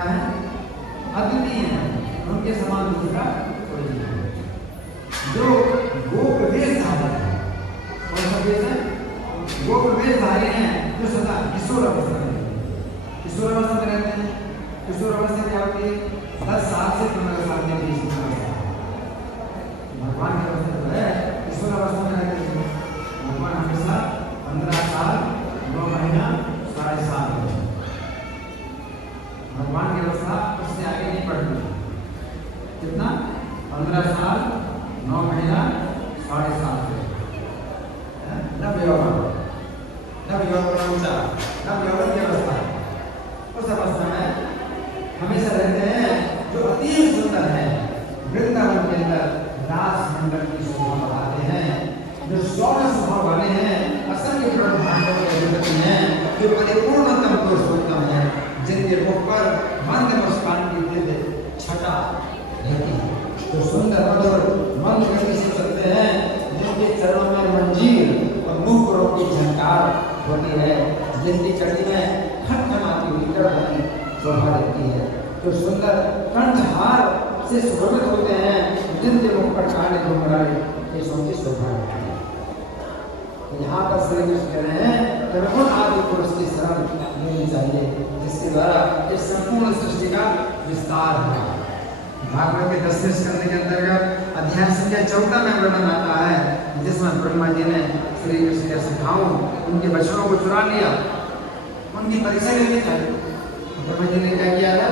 क्या है? अद्वितीय है, उनके समान दूसरा कोई नहीं है। जो गोप वेशधारी है, कौन सा वेश है? गोप वेशधारी है, जो सदा किशोर अवस्था में रहते हैं। किशोर अवस्था में रहते हैं। किशोर अवस्था क्या होती है? 10 साल से 15 साल के बीच में अवस्था। भगवान की अवस्था जो है किशोर अवस्था में रहते हैं। भगवान हमेशा 15 साल 9 महीना 7.5 साल है। भगवान की अवस्था उससे आगे नहीं बढ़ती। कितना? 15 साल 9 महीना 7.5 साल से नव यौवन ऊंचा नव यौवन की अवस्था है। उस अवस्था में हमेशा रहते हैं, जो अति सुंदर है। वृंदावन के अंदर रास मंडल की शोभा बढ़ाते हैं, जो सौम्य स्वभाव वाले हैं, असंख्य ब्रह्मांडों के अधिपति हैं, जो परिपूर्णतम पुरुषोत्तम है, जिनके मुख पर मंद मुस्कान की दिव्य छटा रहती है, जो सुंदर मधुर मंद गति से चलते हैं, जिनके चरणों में मंजीर और मुकुरों की झंकार होती है, जिनकी चढ़ी में खटखटाती हुई कड़कती शोभा रहती है, जो सुंदर कंठहार से सुशोभित होते हैं, जिनके मुख पर काले घुंघराले केशों की शोभा रहती है। यहाँ पर श्री कृष्ण कह रहे हैं कि उन आदि पुरुष की शरण लेनी चाहिए, जिसके द्वारा इस संपूर्ण सृष्टि का विस्तार है। भागवत के 10वें स्कंद के अंतर्गत अध्याय संख्या 14 में वर्णन आता है, जिसमें ब्रह्मा जी ने श्री कृष्ण के सखाओं उनके बच्चों को चुरा लिया, उनकी परीक्षा लेनी चाहिए। ब्रह्मा जी ने क्या किया था?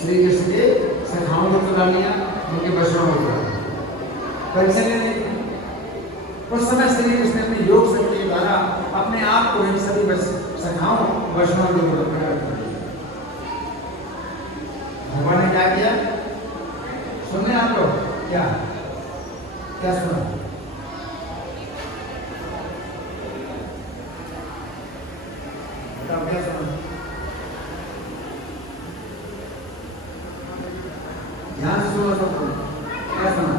श्री कृष्ण के सखाओं को चुरा लिया, उनके बच्चों को चुरा लिया, परीक्षा लेने की। उस समय श्री कृष्ण अपनी योग शक्ति के द्वारा अपने आप को इन सभी सखाओं वैष्णव के ऊपर प्रकट कर दिया। भगवान ने क्या किया? सुनने आप लोग क्या क्या सुना? बताओ क्या सुना? ध्यान से सुनो सबको, क्या सुना?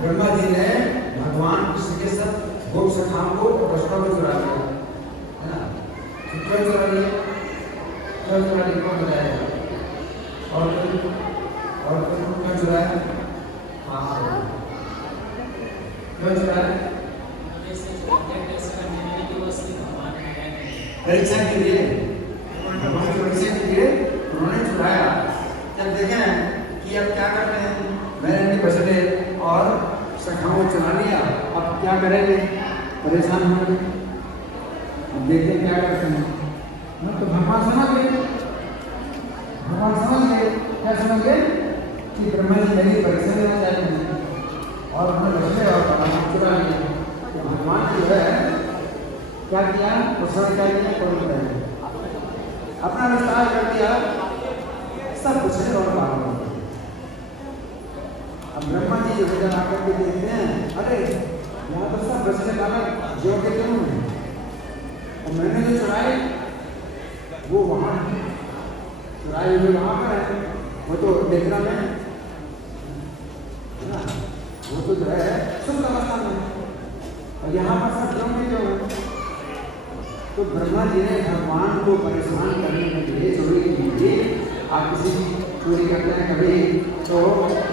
ब्रह्मा जी ने भगवान कृष्ण के सब गोप सखाओं को वैष्णव को चुरा लिया, है ना? क्यों चुरा लिया? क्यों चुरा लिया? कौन बताएगा? और क्यों चुराया? हाँ, क्यों चुराया? परीक्षा के लिए, भगवान की परीक्षा के लिए उन्होंने चुराया। जब देखें कि अब क्या करते हैं, मैंने इनके बछड़े और सखाओं चुरा लिया, अब क्या करेंगे? परेशान होंगे। अब देखते क्या करते हैं। तो भगवान समझ गए, क्या समझ गए? कि ब्रह्मा जी मेरी परीक्षा लेना चाहते हैं और उन्होंने बछड़े और सखाओं चुरा लिया। तो भगवान जो है क्या किया? उस समय क्या किया? कौन बताएगा? अपना विस्तार कर दिया, सब बछड़े और बालक। अब ब्रह्मा जी जो जगह आकर के देखते हैं, अरे यहाँ तो सब बछड़े बालक जो के क्यों हैं, और मैंने जो चुराए वो वहाँ चुराए हुए वहाँ पर है, वो तो देखना में है ना, वो तो जो है शुद्ध अवस्था में, और यहाँ पर सब जो के क्यों है। तो ब्रह्मा जी ने भगवान को परेशान करने के लिए चोरी के लिए, आप किसी की चोरी करते हैं कभी तो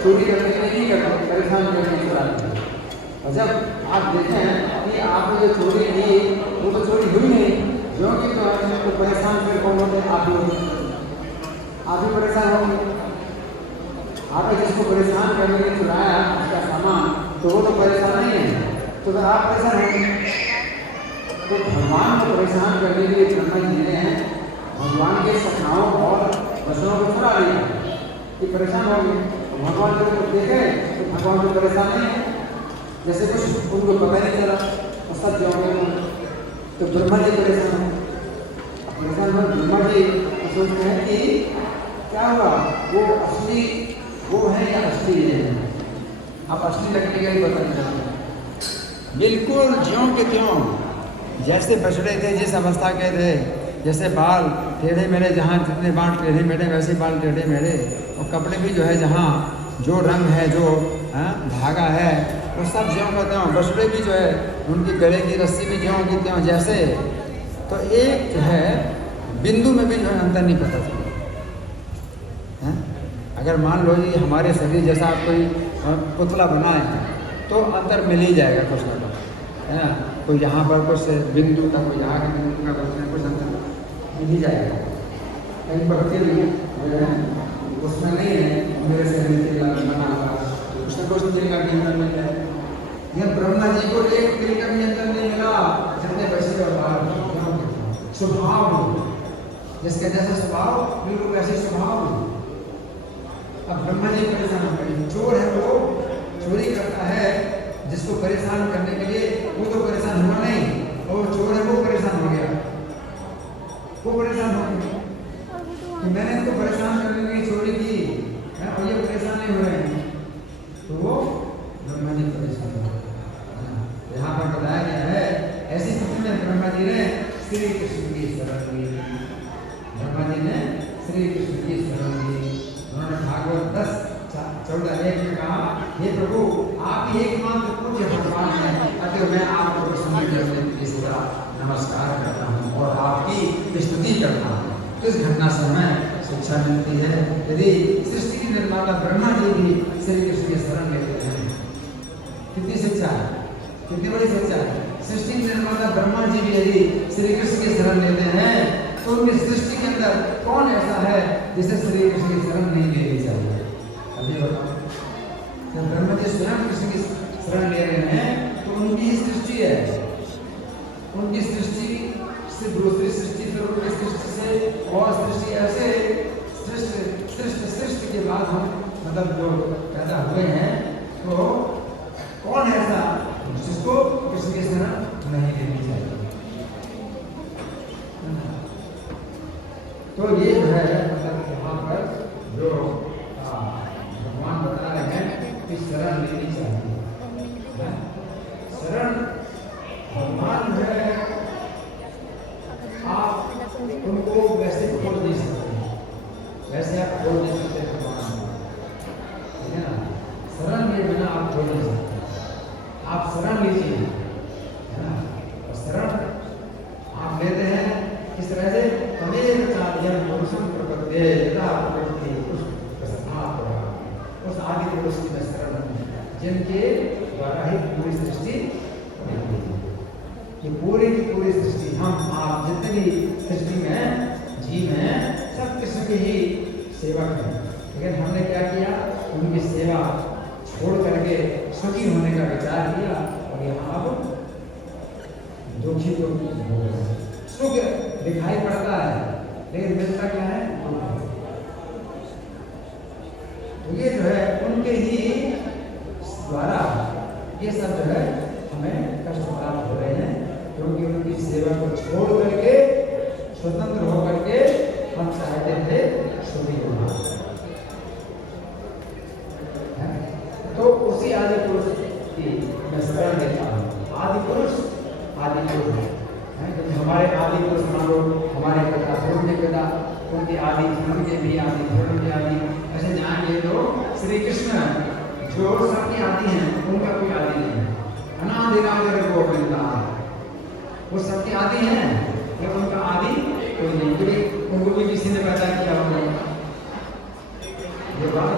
चोरी करने के लिए नहीं करते, परेशान करने के लिए। और जब आप देखें कि आपने जो चोरी की वो तो चोरी हुई नहीं, जो कि तो परेशान फिर कौन होते? आप ही परेशान होंगे। आपने जिसको परेशान करने के लिए चुराया उसका सामान, तो वो तो परेशान नहीं है, तो फिर आप परेशान होंगे। तो भगवान को परेशान करने के लिए ब्रह्मा जी ने भगवान के सखाओं और बच्चों को चुरा लिया, कि परेशान हो गए। भगवान जब देखे तो भगवान को परेशान नहीं है, जैसे कुछ उनको पता नहीं चला, और सब जाओगे तो ब्रह्मा जी परेशान हो। परेशान हो ब्रह्मा जी सोचते हैं कि क्या हुआ, वो असली वो है या असली ये है? आप असली लगने का ही पता नहीं चलता। बिल्कुल ज्यों के त्यों जैसे बछड़े थे, जिस अवस्था के थे, जैसे बाल टेढ़े मेढ़े, जहाँ जितने बाल टेढ़े मेढ़े वैसे बाल टेढ़े मेढ़े, और कपड़े भी जो है जहाँ जो रंग है, जो धागा है, वो सब ज्यों का त्यों। बछड़े भी जो है उनकी गले की रस्सी भी ज्यों की त्यों जैसे। तो एक जो है बिंदु में भी जो है अंतर नहीं पता चलता। अगर मान लो जी हमारे शरीर जैसा आप कोई पुतला बनाए तो अंतर मिल ही जाएगा कुछ ना कुछ, है ना। कोई यहाँ पर कुछ बिंदु का, कोई यहाँ के बिंदु का, कुछ अंतर मिल ही जाएगा। कहीं पर फिर जो है उसमें नहीं है मेरे शरीर के बना हुआ, कुछ न कुछ दिल का भी अंतर मिल जाएगा। यह ब्रह्मा जी को एक दिल का भी अंतर नहीं मिला, जितने बचे और बाहर स्वभाव जिसका जैसा स्वभाव बिल्कुल वैसे स्वभाव। अब ब्रह्मा जी परेशान हो गए, चोर है वो चोरी करता है, जिसको परेशान करने के लिए वो तो परेशान हुआ नहीं, और चोर है वो परेशान हो गया, वो परेशान हो गया कि मैंने इसको परेशान करने के लिए चोरी की और ये परेशान नहीं हो रहे हैं, तो वो ब्रह्मा जी परेशान हो गए। यहाँ पर बताया गया है ऐसी स्थिति में ब्रह्मा जी ने श्री कृष्ण की शरण ली। ब्रह्मा जी ने श्री कृष्ण की शरण ली। उन्होंने भागवत 10:14-1 में कहा, हे प्रभु आप ही एकमात्र पूज्य भगवान हैं, अतः मैं आपको प्रसन्न करने के लिए नमस्कार करता हूँ और आपकी स्तुति करता हूँ। इस घटना से हमें शिक्षा मिलती है, यदि सृष्टि के निर्माता ब्रह्मा जी भी श्री कृष्ण की शरण लेते हैं, कितनी शिक्षा है, कितनी बड़ी शिक्षा है। सृष्टि के निर्माता ब्रह्मा जी भी यदि श्री कृष्ण की शरण लेते हैं तो उनकी सृष्टि के अंदर कौन ऐसा है जिसे श्री कृष्ण की शरण नहीं लेनी चाहिए? अभी बताओ, जब ब्रह्मा जी स्वयं कृष्ण की शरण ले रहे हैं तो उनकी सृष्टि है, उनकी सृष्टि से दूसरी सृष्टि, फिर उनकी सृष्टि से और सृष्टि, ऐसे सृष्टि के बाद हम मतलब जो पैदा हुए हैं, तो कौन ऐसा जिसको कृष्ण की शरण नहीं लेनी चाहिए? तो ये जो है मतलब यहाँ पर जो भगवान बता रहे हैं कि शरण लेनी चाहिए। शरण भगवान जो है आप उनको वैसे खोल नहीं सकते, वैसे आप खोल नहीं सकते भगवान, ठीक है ना। शरण लिए बिना आप खोल नहीं सकते, आप शरण लीजिए, है ना। और शरण आप लेते हैं किस तरह से, तमेव चार्यं पुरुषं प्रपद्ये यदा प्रकृति उस आदि पुरुष की मैं शरण हूँ जिनके द्वारा ही पूरी सृष्टि बनी हुई है। कि पूरी की पूरी सृष्टि, हम आप जितने भी सृष्टि में जीव हैं सब कृष्ण की ही सेवक हैं, लेकिन हमने क्या किया, उनकी सेवा छोड़ करके सुखी होने का विचार किया और यहाँ अब दुखी तो हो गए। सुख दिखाई पड़ता है लेकिन मिलता क्या है, तो ये जो है उनके ही द्वारा ये सब जो है हमें कष्ट प्राप्त हो रहे हैं, क्योंकि उनकी सेवा को छोड़ करके स्वतंत्र होकर के हम चाहते थे सुखी होना। तो उसी आदि पुरुष की मैं शरण लेता हूँ। आदि पुरुष है, क्योंकि हमारे आदि पुरुष मान लो हमारे पिता पूर्व के पिता, उनके आदि धर्म के भी आदि, धर्म के आदि, ऐसे जाएंगे तो श्री कृष्ण जो सबके आदि हैं उनका कोई आदि नहीं है। अनादिराज गोविंदा वो सबके आदि हैं, लेकिन उनका आदि कोई नहीं, क्योंकि उनको भी किसी ने पैदा किया होगा। ये बात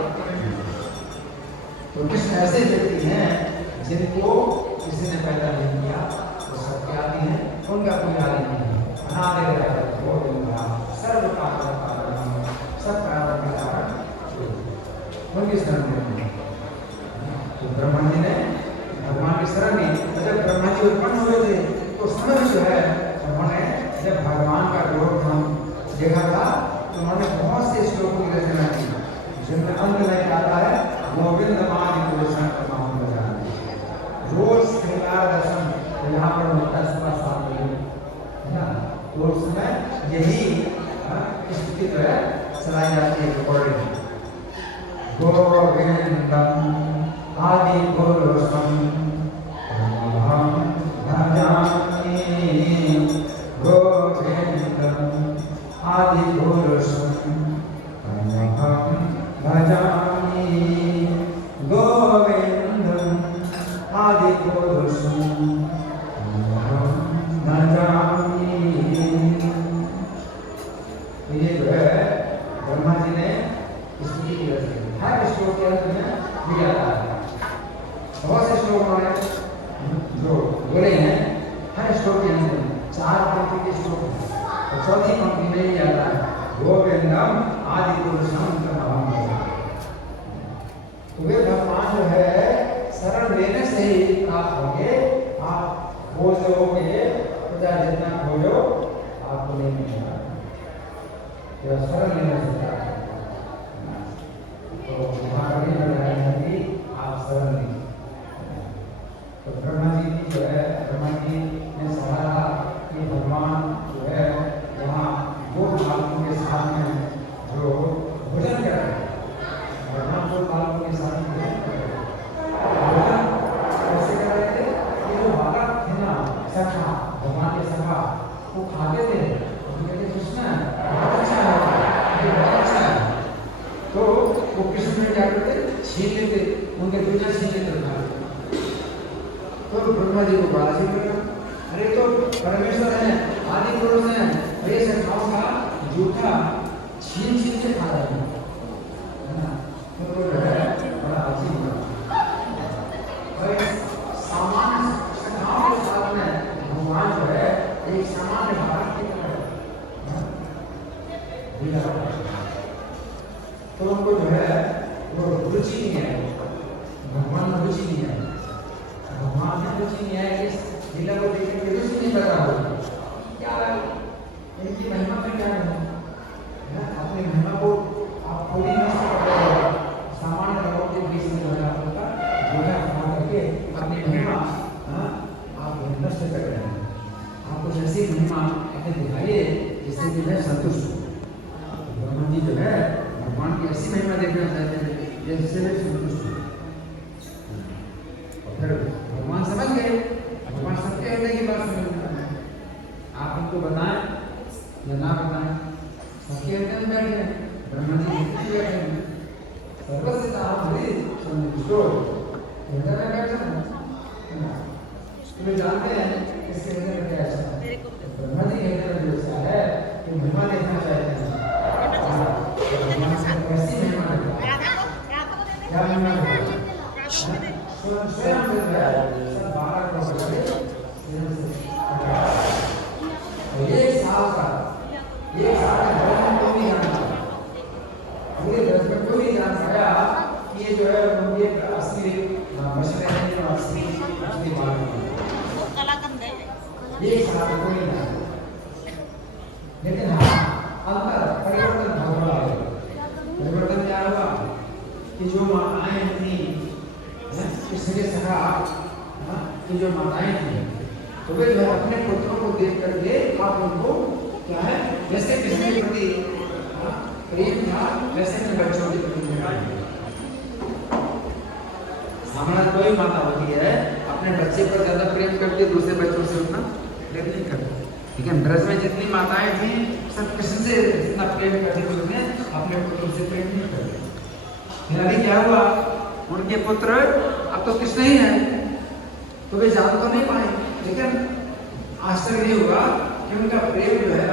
तो कृष्ण ऐसे व्यक्ति हैं जिनको किसी ने पैदा नहीं किया, वो सबके आदि हैं, उनका कोई आदि नहीं है। अनादिराज गोविंदा सर्व कारण सब कारण के कारण उनकी शरण लेते हैं। तो ब्रह्मा जी ने भगवान की शरण ली। जब ब्रह्मा जी उत्पन्न हुए थे तो समय जो है उन्होंने जब भगवान का रूप हम देखा था तो उन्होंने बहुत से श्लोकों की रचना की, जिनमें अंत में क्या आता है, गोविंद मान रोज श्रृंगार दर्शन, तो यहाँ पर उनका है ना, तो उसमें यही स्थिति जो है चलाई जाती है रिकॉर्डिंग। गोविंदम आदि पुरुषम तमहं भजामि, गोविंदम आदि पुरुषम तमहं भजामि, गोविंदम आदि पुरुषम तमहं भजामि। तो ये जो है ब्रह्मा जी ने स्तुति की है। हर श्लोक के अंत में दिया था, बहुत से श्लोक हमारे जो बोले हैं, हर श्लोक के अंत में 4 पंक्ति के श्लोक हैं, और चौथी पंक्ति में ही आता है गोविंदम आदि पुरुषम तमहं। तो वे भगवान जो है शरण लेने से ही प्राप्त होंगे। आप खोजोगे खुदा, जितना खोजो आपको नहीं मिलेगा, जो शरण लेने से प्राप्त होगा। तो वहाँ पर कि आप शरण लें। तो ब्रह्मा जी की जो है, ब्रह्मा जी ने सहारा कि भगवान जो है वहाँ 2 बालकों के साथ में जो भोजन कर रहे हैं, भगवान 2 बालकों के साथ में भोजन कर रहे हैं। भोजन कैसे कर रहे थे? ये जो बालक थे ना, सखा, भगवान के सखा, वो खाते थे, वो कहते कृष्ण बहुत अच्छा है, ये बहुत अच्छा है। तो वो कृष्ण में क्या करते? छीन लेते, उनके दूजा छीन लेते खा लेते। तो ब्रह्मा जी को बड़ा अजीब लगा, अरे तो परमेश्वर है, आदि पुरुष है, और ये सखाओं का जूठा छीन छीन के खा रहे हैं, है ना? तो जो है बड़ा अजीब लगा। और सामान्य सखाओं के साथ में भगवान जो है एक सामान्य बालक की तरह तो उनको जो है वो रुचि नहीं है, भगवान में रुचि नहीं है, भगवान में रुचि नहीं है। इस लीला को देखने की रुचि नहीं बता रहा क्या इनकी महिमा में क्या है ना? अपनी महिमा को आप पूरी नहीं सकते, सामान्य लोगों के बीच में जो आपका जोड़ा बना करके अपनी महिमा आप नष्ट कर रहे हैं। आपको जैसी महिमा अपने दिखाइए जिससे कि मैं संतुष्ट हूँ। ब्रह्मा जी जो है भगवान की ऐसी महिमा देखना चाहते हैं जिससे वे संतुष्ट हो। और फिर भगवान समझ गए, भगवान सबके हृदय की बात समझ गए। आप उनको बताएं या ना बताएं, सबके हृदय में बैठे हैं, ब्रह्मा जी बैठे हैं, सर्वस्य तामहरि संतुष्टो, हृदय में बैठे हैं। तुम्हें जानते हैं इसके हृदय में क्या है? ब्रह्मा जी के हृदय में जो ऐसा है कि महिमा देखना चाहते हैं। कैसी महिमा है? क्या महिमा है? स्वयं सब 12 को बजाते एक साल का, एक साल के दौरान कोई नहीं जानता, पूरे दस में कोई नहीं जान पाया कि ये जो है उनके असली मशरे हैं और असली बात है। एक साल कोई नहीं जानता, लेकिन हाँ अंतर परिवर्तन बहुत है। परिवर्तन क्या हुआ कि जो माताएं थी इसलिए सका कि जो माताएं थी तो वे जो अपने पुत्रों को देख करके आप उनको क्या है जैसे कृष्ण के प्रति प्रेम था वैसे अपने बच्चों के प्रति हमारा कोई माता होती है अपने बच्चे पर ज्यादा प्रेम करती है, दूसरे बच्चों से उतना प्रेम नहीं करती। लेकिन ब्रज में जितनी माताएं थी सब कृष्ण से इतना प्रेम करती थी, उन्हें अपने पुत्रों से प्रेम नहीं करती। फिर अभी क्या हुआ, उनके पुत्र अब तो कृष्ण ही है, तो वे जान तो नहीं पाए, लेकिन आश्चर्य ये हुआ कि उनका प्रेम जो है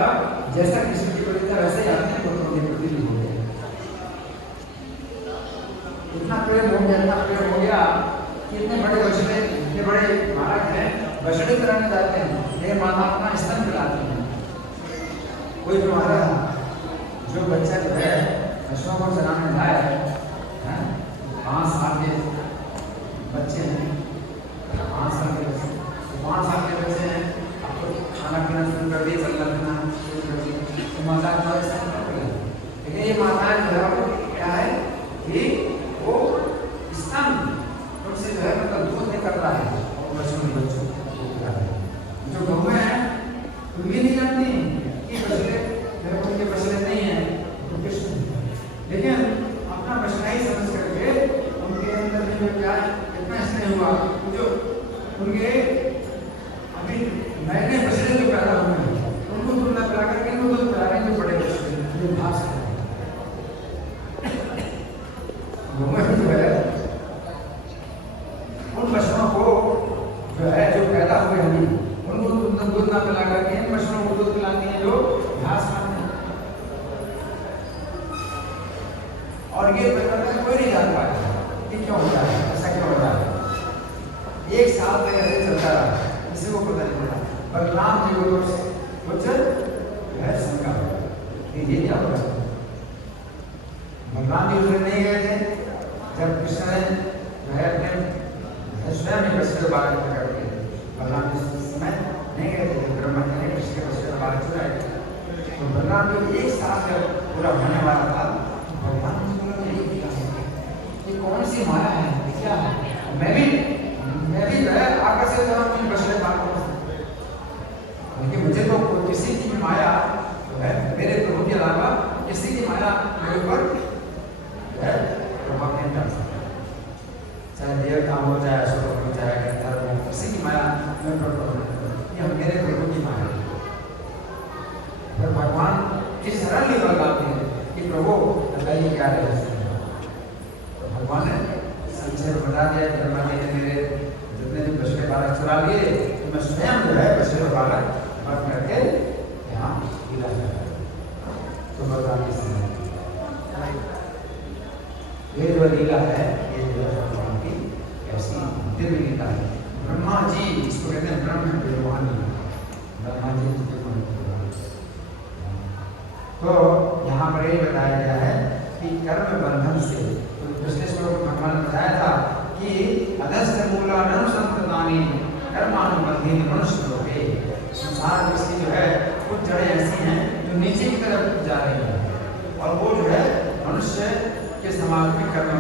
जैसा कृष्ण के प्रति था वैसे ही अपने पुत्रों के प्रति भी हो गया। इतना प्रेम हो गया, इतना प्रेम हो गया कि इतने बड़े बछड़े, इतने बड़े बालक हैं, बछड़े कराने जाते हैं, ये माता अपना स्तन पिलाती है। कोई जो हमारा जो बच्चा जो है पशुओं को चलाने जाए, 5 साल के बच्चे हैं, 5 साल के बच्चे, 5 साल के बच्चे हैं, आपको खाना पीना शुरू कर दिए, चलना फिरना शुरू कर दिए, तो माता का स्तन पर पड़े। लेकिन ये माता जो है क्या है कि वो स्तन उनसे जो है मतलब दूध निकल रहा है और बच्चों जो गौ है तुम भी नहीं जानती कि बछड़े मेरे को उनके बछड़े नहीं है, तो कृष्ण उनके अभी नए नए बछड़े जो पैदा हुए हैं उनको दूध ना पिला करके इनको दूध पिला रहे हैं जो बड़े बछड़े जो घास खाते हैं। जो है उन बछड़ों को जो है जो पैदा हुए अभी उनको दूध ना पिला करके इन बछड़ों को दूध पिलाती हैं जो घास खाते हैं। और ये प्रकरण में कोई नहीं जान पाया कि क्यों हो रहा है, ऐसा क्यों हो रहा है। एक साल तक ऐसे चलता रहा, किसी को पता नहीं पड़ा। बलराम जी को कुछ है शंका कि ये क्या हो रहा है। बलराम जी उधर नहीं गए थे जब कृष्ण ने जो है अपने स्वयं ही बछड़े के बारे में प्रकट किए। बलराम जी उस समय नहीं गए थे जब ब्रह्मा जी ने कृष्ण के बछड़े के बारे चुराए थे। तो बलराम जी एक साल जब पूरा होने वाला था, भगवान ये कौन सी माया है, क्या है। मैं भी जो है आकर्षित हो रहा हूँ बछड़े पालकों से, लेकिन मुझे तो किसी की भी माया जो है मेरे प्रभु के अलावा किसी की माया मेरे ऊपर है प्रभाव नहीं डाल सकता। चाहे देवता हो, चाहे असुर हो, चाहे गंधर्व हो, किसी की माया मेरे पर प्रभाव नहीं डाल सकती। हम मेरे प्रभु की माया है। भगवान किस सरल लेवल लाते हैं कि प्रभु बताइए क्या रहस्य है। तो भगवान ने संक्षेप बता दिया कि ब्रह्मा जी ने मेरे जितने भी बछड़े बालक चुरा लिए तो मैं स्वयं जो है बछड़े बालक बन करके यहाँ लीला कर रहा हूँ। तो भगवान की ये जो लीला है ये जो है भगवान की ऐसी दिव्य लीला है। ब्रह्मा जी इसको कहते हैं ब्रह्म विद्वान लीला। ब्रह्मा जी तो यहाँ पर ये बताया गया है कि कर्म बंधन से, तो पिछले श्लोक में भगवान ने बताया था कि अधस्थ मूलानम संप्रदानी कर्मानुबंधी मनुष्य लोके। संसार इसकी जो है कुछ जड़ें ऐसी हैं जो नीचे की तरफ जा रही हैं और वो जो है मनुष्य के समाज में कर्म